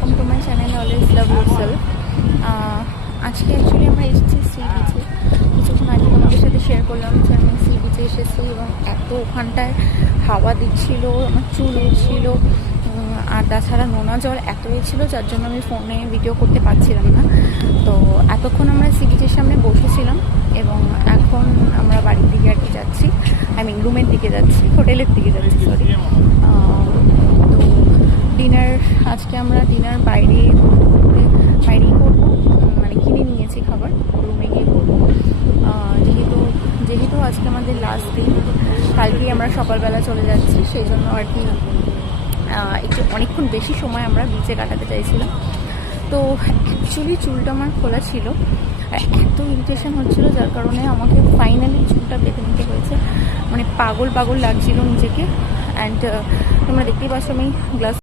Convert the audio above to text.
Welcome to my channel always love yourself. আজকে actually আমরা এসেছি সি বিচে। কিছুক্ষণ আগে তোমাদের সাথে শেয়ার করলাম যে আমি সি বিচে এসেছি এবং এত ওখানটায় হাওয়া দিচ্ছিল, আমার চুল উঠছিল, আর তাছাড়া নোনা জল এতই ছিল যার জন্য আমি ফোনে ভিডিও করতে পারছিলাম না। তো এতক্ষণ আমরা সি বিচের সামনে বসেছিলাম এবং এখন আমরা বাড়ির দিকে আর কি যাচ্ছি, রুমের দিকে যাচ্ছি, হোটেলের দিকে যাচ্ছি সরি। তো ডিনার আজকে আমরা ডিনার বাইরেই করবো, মানে কিনে নিয়েছি খাবার, রুমে গিয়ে করবো। যেহেতু আজকে আমাদের লাস্ট দিন, কালকেই আমরা সকালবেলা চলে যাচ্ছি, সেই জন্য আর কি একটু অনেকক্ষণ বেশি সময় আমরা বিচে কাটাতে চাইছিলাম। তো অ্যাকচুয়ালি চুলটা আমার খোলা ছিল, এত ইরিটেশন হচ্ছিলো যার কারণে আমাকে ফাইনালি চুলটা বেঁধে নিতে হয়েছে। মানে পাগল লাগছিল নিজেকে। অ্যান্ড তোমরা দেখতেই পাচ্ছ আমি গ্লাস